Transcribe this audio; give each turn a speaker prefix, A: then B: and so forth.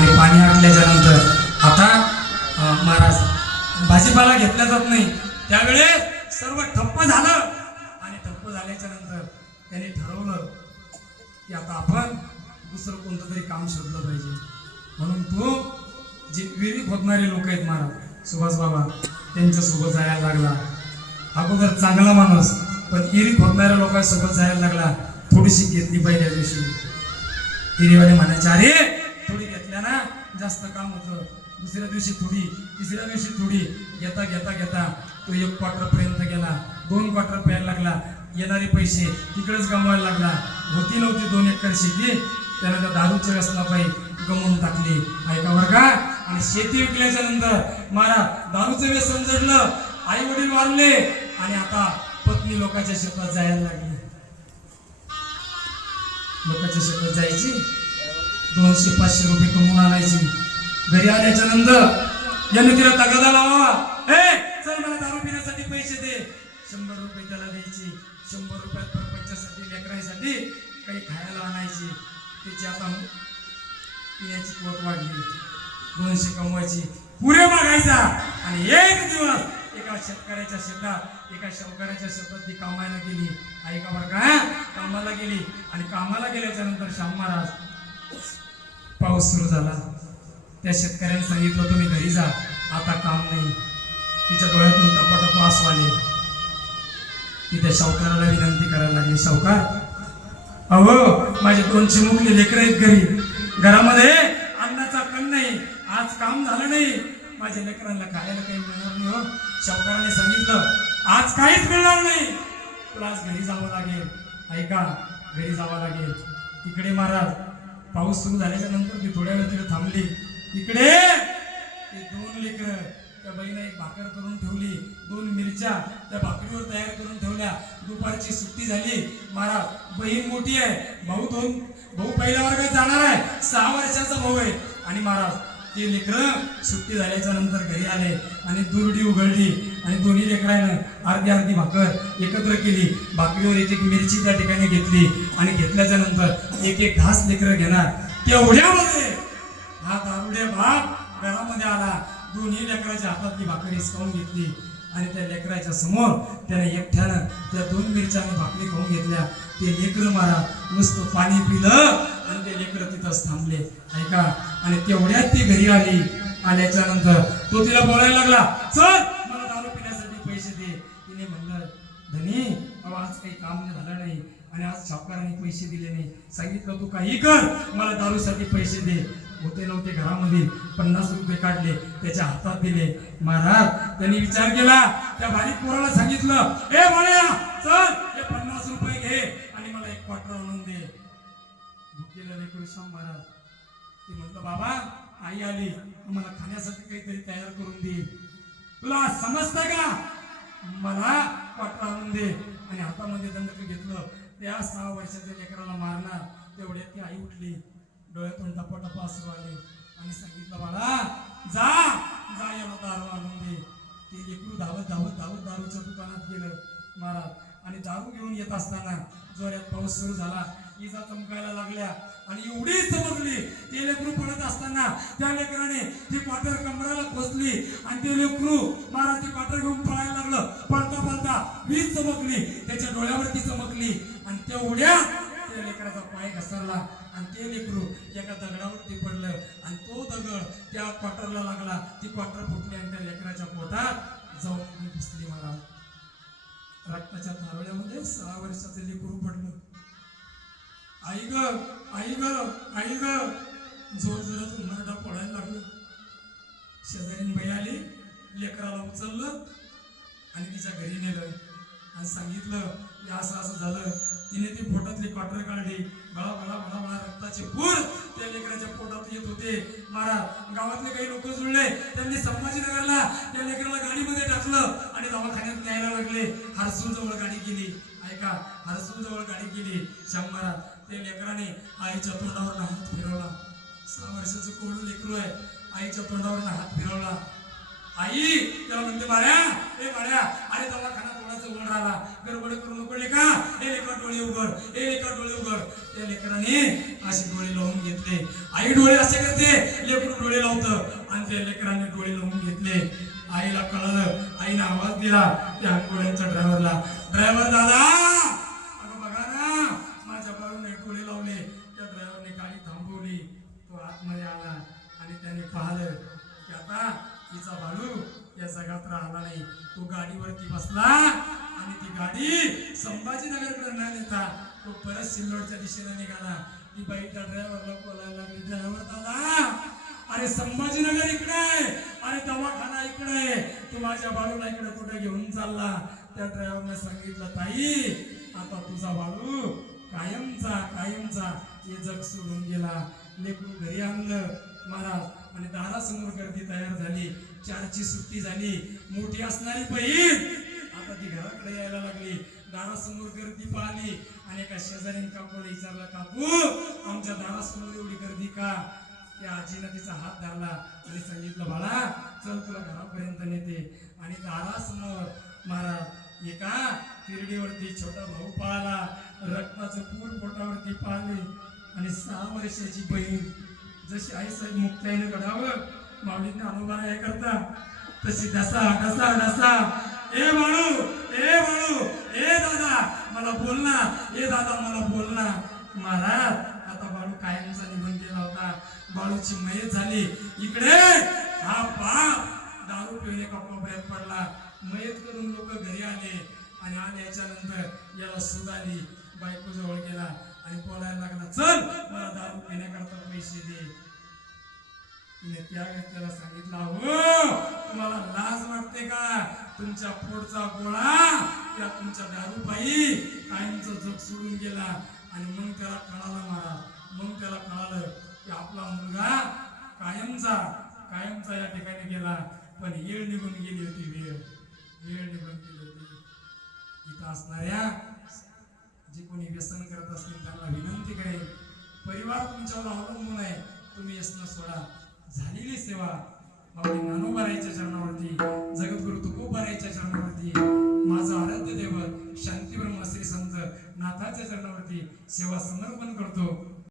A: आणि पाणी आटल्याच्या नंतर आता महाराज भाजीपाला घेतला जात नाही. त्यावेळेस सर्व ठप्प झालं. आणि ठप्प झाल्याच्यानंतर त्यांनी ठरवलं की आता आपण दुसरं कोणतं तरी काम शोधलं पाहिजे. म्हणून तो जे विहिरी खोदणारे लोक आहेत महाराज सुभाष बाबा त्यांच्यासोबत जायला लागला. अगोदर चांगला माणूस पण इरी खोदणाऱ्या लोकांसोबत जायला लागला. थोडीशी घेतली पाहिजे दिवशी हिरीवाले म्हणायचे अरे थोडी घेतल्या ना जास्त काम होतं. दुसऱ्या दिवशी थोडी तिसऱ्या दिवशी थोडी. घेता घेता घेता. तो एक क्वार्टर पर्यंत गेला. दोन क्वार्टर प्यायला लागला. येणारे पैसे तिकडेच गमवायला लागला. होती नव्हती दोन एकर शेती. त्यानं त्या दारूच्या पाहिजे गमवून टाकली. ऐका बरं का? आणि शेती विकल्याच्या नंतर मारा दारूचं व्यसन जडलं. आई वडील वारले. आणि आता पत्नी लोकांच्या शेतात जायला लागली. लोकांच्या शेतात जायची? दोनशे पाचशे रुपये कमवून आणायची. घरी आल्याच्यानंतर याने तिला तगादा लावा ए चल मला दारू पिण्यासाठी पैसे दे. शंभर रुपये त्याला द्यायचे. शंभर रुपयात परपंचासाठी लेकरांसाठी काही खायला आणायची. त्याची आता पिण्याची पोट वाढली. दोनशे कमवायची. पुरे मागायचा. आणि एक दिवस एका शेतकऱ्याच्या शेतात एका शेतकऱ्याच्या शेतात ती कामायला गेली. ऐका बरं का कामाला गेली. आणि कामाला गेल्याच्यानंतर श्याम महाराज पाऊस सुरू झाला. त्या शेतकऱ्याने सांगितलं तुम्ही घरी जा. आता काम नाही. तिच्या डोळ्यातून टपाटप वास आले ती त्या शावकाराला विनंती करायला लागली शावकार अहो माझे दोन चिमुकले लेकर आहेत घरी. घरामध्ये अन्नाचा कण नाही. आज काम झालं नाही. माझ्या लेकरांना खायला काही मिळणार नाही हो. शावकाराने सांगितलं आज काहीच मिळणार नाही. तुला आज घरी जावं लागेल. ऐका घरी जावं लागेल. तिकडे महाराज पाऊस सुरू झाल्याच्यानंतर ती थोड्या वेळ तिथे थांबली. इकडे! ते दोन लेकर त्या बाईने एक भाकर करून ठेवली दोन मिरच्या त्या भाकरीवर तयार करून ठेवल्या. दुपारची सुट्टी झाली. महाराज बहीण मोठी आहे भाऊ दोन भाऊ पहिल्या वर्गात जाणार आहे. सहा वर्षाचा भाऊ आहे. आणि महाराज ती लेकरं सुट्टी झाल्याच्यानंतर घरी आले आणि दुरडी उघडली आणि दोन्ही लेकरानं अर्धी अर्धी भाकर एकत्र केली. भाकरीवर एक एक मिरची त्या ठिकाणी घेतली आणि घेतल्याच्या नंतर एक एक घास लेकरं घेणार. तेवढ्यामध्ये हा दारुडे बाप घरामध्ये आला. दोन्ही लेकराच्या हातातली भाकरी हिसकावून घेतली आणि त्या लेकराच्या समोर त्याने एकट्यानं त्या दोन मिरच्या भाकरी खाऊन घेतल्या. ते लेकरं मारा नुसतं पाणी पिलं. आणि ते लेकरं तिथंच थांबले ऐका? आणि तेवढ्यात ती घरी आली. आल्याच्यानंतर तो तिला बोलायला लागला चल मला दारू पिण्यासाठी पैसे दे. तिने म्हणलं धनी अहो आज काही काम झालं नाही आणि आज सावकाराने पैसे दिले नाही. सांगितलं तू काही कर मला दारूसाठी पैसे दे. होते नव्हते घरामध्ये. पन्नास रुपये काढले त्याच्या हातात दिले. महाराज त्यांनी विचार केला त्या बारीक पोराला सांगितलं ए म्हणे चल हे पन्नास रुपये घे. भुकेला महाराज. ते म्हटलं बाबा आई आली. मला खाण्यासाठी काहीतरी तयार करून दे. तुला समजतं का? मला क्वार्टर आणून दे. आणि हातामध्ये दंडक घेतलं. त्या सहा वर्षाच्या लेकराला मारणार. तेवढ्यात ती आई उठली. डोळ्यातून टपाटपा सुरू आले. आणि सांगितलं बाळा जा. जा याला दारू आणून दे. ते लेकरू धावत धावत धावत दारूच्या दुकानात गेलं. महाराज आणि दारू घेऊन येत असताना जोऱ्यात पाऊस सुरू झाला. इजा चमकायला लागल्या. आणि एवढी चमकली ते लेकरू पडत असताना त्या लेकराने ती क्वार्टर कमराला खोचली आणि ते लेकरू महाराज ती क्वार्टर घेऊन पळायला लागलं. पळता पळता वीज चमकली त्याच्या डोळ्यावरती चमकली आणि तेवढ्या त्या लेकराचा पाय घसरला आणि ते लेकरू एका दगडावरती पडलं आणि तो दगड त्या क्वार्टरला लागला. ती क्वार्टर फुटली आणि त्या लेकराच्या पोटात जाऊन दिसली मला. महाराज रक्ताच्या तारवड्यामध्ये सहा वर्षाचं लेकरू पडलं. आई ग आई ग आई ग. जोर जोरात उन्हाळा पडायला लागलं. शेजारी बाई आली लेकराला उचललं आणि तिच्या घरी नेलं. आणि सांगितलं की असं असं झालं. तिने ती पोटातली पाटर काढली. बळा बळा बळा बळा रक्ताचे पूर त्या लेकराच्या पोटात येत होते. महाराज गावातले काही लोक जुळले. त्यांनी संभाजीनगरला त्या लेकराला गाडीमध्ये टाकलं आणि दवाखान्यात न्यायला लागले. हरसूळ जवळ गाडी गेली. ऐका हरसूल जवळ गाडी गेली. शंभरात. ते लेकराने आईच्या तोंडावर हात फिरवला. सहा वर्षाचं कोडू लेकरू आहे. आईच्या तोंडावर हात फिरवला. आई! त्याला म्हणते बाळ्या ए बाळ्या अरे दवाखाना कोणाचं उघड राहिला. गडबड करू नको लेका हे लेका डोळे उघड. हे लेका डोळे उघड. त्या लेकराने असे डोळे लावून घेतले. आई डोळे असे करते. लेकरू डोळे लावतं. आणि त्या लेकराने डोळे लावून घेतले. आईला कळलं. आईने आवाज दिला त्या अँब्युलन्सच्या ड्रायव्हरला. ड्रायव्हर दादा गाडीवरती बसला आणि ती गाडी संभाजीनगरकडे न नेता तो परत सिल्लोडच्या दिशेने निघाला. ती बाई त्या ड्रायव्हरला बोलायला लागली ड्रायव्हर आला अरे संभाजीनगर इकडे आहे अरे दवाखाना इकडे आहे तू माझ्या बाळूला इकडे कुठे घेऊन चालला? त्या ड्रायव्हरने सांगितलं ताई आता तुझा बाळू कायमचा कायमचा हे जग सोडून गेला. लेकरू घरी आणलं महाराज. आणि दारासमोर गर्दी तयार झाली. चारची सुट्टी झाली. मोठी असणारी बहीण. आता ती घराकडे यायला लागली. दारासमोर गर्दी पाहिली. आणि एका शेजारी काकूला विचारला काकू आमच्या दारासमोर एवढी गर्दी का? त्या आजीनं तिचा हात धरला आणि सांगितलं बाळा चल तुला घरापर्यंत नेते. आणि दारासमोर महाराज एका तिरडीवरती छोटा भाऊ पाहला. रक्ताचं पूर पोटावरती पाहिले. आणि सहा वर्षाची बहीण. जशी आई साहेब मुक्ताईनं घडावं माऊलींना अनुभव हे करता. तशी डसा डसा डसा. ए बाळू ए बाळू ए दादा मला बोल ना. ए दादा मला बोल ना. महाराज आता बाळू कायमचा निघून गेला होता. बाळूची मयत झाली. इकडे हा बाप दारू पिऊन एका पडला. मयत करून लोक घरी आले आणि आले याच्यानंतर याला सूद आली. बायको जवळ गेला आणि बोलायला लागला चल मला दारू पिण्याकरता पैसे दे. तिने त्या व्यक्तीला सांगितलं हो तुम्हाला लाज वाटते का? तुमच्या पोटचा गोळा या तुमच्या दारूबाई कायमचं जग सोडून गेला आणि मग त्याला कळालं मारा मग त्याला कळालं की आपला मुलगा कायमचा कायमचा या ठिकाणी गेला पण येळ निघून गेली होती वेळ. वेळ निघून गेली होती. इथं असणाऱ्या जे कोणी व्यसन करत असतील त्यांना विनंती करेल परिवार तुमच्यावर अवलंबून आहे. तुम्ही व्यसन सोडा. झालेली सेवा. आपली ज्ञानोबारायच्या चरणावरती जगद्गुरु तुकोबारायच्या चरणावरती माझा आराध्य देव शांती ब्रह्म श्री संत नाथाच्या चरणावरती सेवा समर्पण करतो.